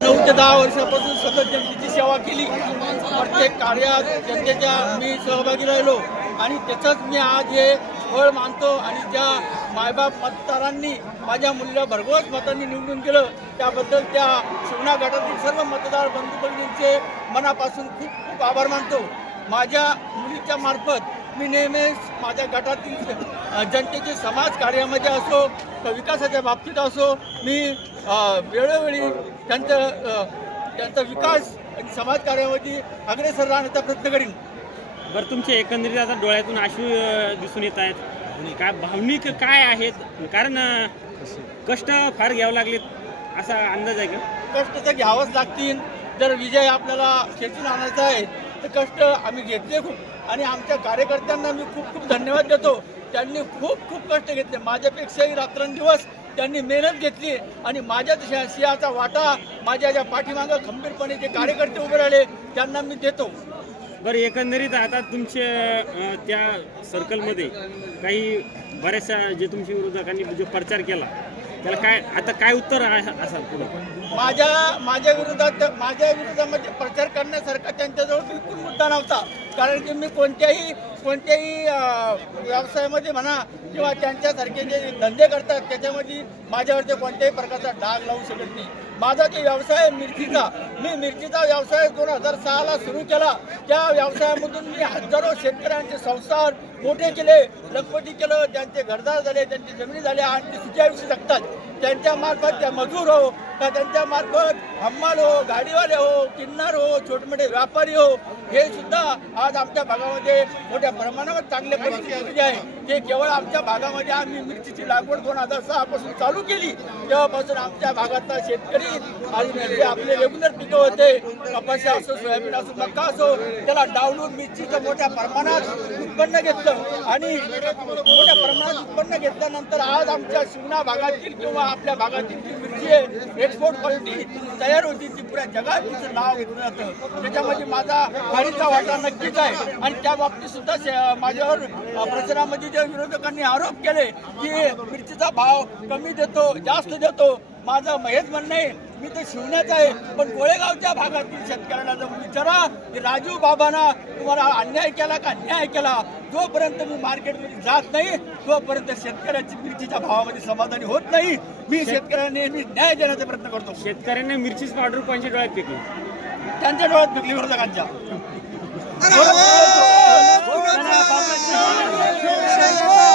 9 ते 10 वर्षापासून सतत जनतेची सेवा केली. प्रत्येक कार्यात जनतेच्या मी सहभागी राहिलो आणि त्याचंच मी आज हे फळ मानतो. आणि ज्या मायबाप मतदारांनी माझ्या मुलीला भरघोस मतांनी निवडून केलं त्याबद्दल त्या शिवना गटातील सर्व मतदार बंधू भगिनींचे मनापासून खूप खूप आभार मानतो. माझ्या मुलीच्या मार्फत मी नेहमीच माझ्या गटातील जनतेचे समाज कार्यामध्ये असो तर विकासाच्या बाबतीत असो मी वेळोवेळी त्यांचा विकास आणि समाज कार्यामध्ये अग्रेसर राहण्याचा प्रयत्न करीन. बरं, तुमच्या एकंदरीत आता डोळ्यातून अश्रू दिसून येत आहेत. काय भावनिक काय आहेत? कारण कष्ट फार घ्यावं लागलेत असा अंदाज आहे का? कष्ट तर घ्यावंच लागतील. जर विजय आपल्याला खेचून आणायचा आहे तर कष्ट आम्ही घेतले खूप आणि आमच्या कार्यकर्त्यांना मी खूप खूप धन्यवाद देतो. त्यांनी खूप खूप कष्ट घेतले. माझ्यापेक्षाही रात्रंदिवस त्यांनी मेहनत घेतली आणि माझ्या सिंहाचा वाटा माझ्या ज्या पाठीमागं खंबीरपणे जे कार्यकर्ते उभे राहिले त्यांना मी देतो. बरं, एकंदरीत आता तुमच्या त्या सर्कलमध्ये काही बऱ्याचशा जे तुमच्या विरोधकांनी जो प्रचार केला त्याला काय उत्तर असाल पुढे? माझ्या विरोधामध्ये प्रचार करण्यासारखा त्यांच्याजवळ बिलकुल मुद्दा नव्हता. कारण की मी कोणत्याही व्यवसायामध्ये म्हणा किंवा त्यांच्यासारखे जे धंदे करतात त्याच्यामध्ये माझ्यावरती कोणत्याही प्रकारचा डाग लावू शकत नाही. माझा जो व्यवसाय आहे मिरचीचा, मी मिरचीचा व्यवसाय 2006ला सुरू केला. त्या व्यवसायामधून मी हजारो शेतकऱ्यांचे संसार मोठे केले, लखपती केलं, त्यांचे घरदार झाले, त्यांची जमिनी झाल्या आणि ते सुखी आयुष्य जगतात. त्यांच्या मार्फत त्या मजूर हो का त्यांच्या मार्फत हम्माल हो, गाडीवाले हो, किन्नर हो, छोटे व्यापारी हो, हे सुद्धा आज आमच्या भागामध्ये मोठ्या प्रमाणावर चांगल्या परिस्थितीमध्ये आहे. ते केवळ आमच्या भागामध्ये आम्ही मिरचीची लागवड 2006 पासून चालू केली तेव्हापासून आमच्या भागातला शेतकरी आणि जे आपले रेग्युलर पिकं होते कपाशी असो, सोयाबीन असो, मका असो, त्याला डावलून मिरचीचं मोठ्या प्रमाणात उत्पन्न घेतलं आणि मोठ्या प्रमाणात उत्पन्न घेतल्यानंतर आज आमच्या शिवना भागातील किंवा आपल्या भागातील जी मिरची आहे एक्सपोर्ट क्वालिटी तयार होती ती पुऱ्या जगात तिचं नाव घेतलं जातं. त्याच्यामध्ये माझा गाडीचा वाटा नक्कीच आहे. आणि त्या बाबतीत सुद्धा माझ्यावर प्रचारामध्ये जे विरोधकांनी आरोप केले की मिरचीचा भाव कमी देतो, जास्त देतो, माझं हेच म्हणणं आहे मी तर शिवण्याचं आहे. पण गोळेगावच्या भागातील शेतकऱ्याला जर विचारा की राजू बाबांना तुम्हाला अन्याय केला का न्याय केला, जोपर्यंत मी मार्केटमध्ये जात नाही तोपर्यंत शेतकऱ्याची मिरचीच्या भावामध्ये समाधानी होत नाही. मी शेतकऱ्यांना न्याय देण्याचा प्रयत्न करतो. शेतकऱ्यांना मिरचीच पावडर कोणच्या डोळ्यात फेकली? त्यांच्या डोळ्यात फेकली विरोधकांच्या. Oh,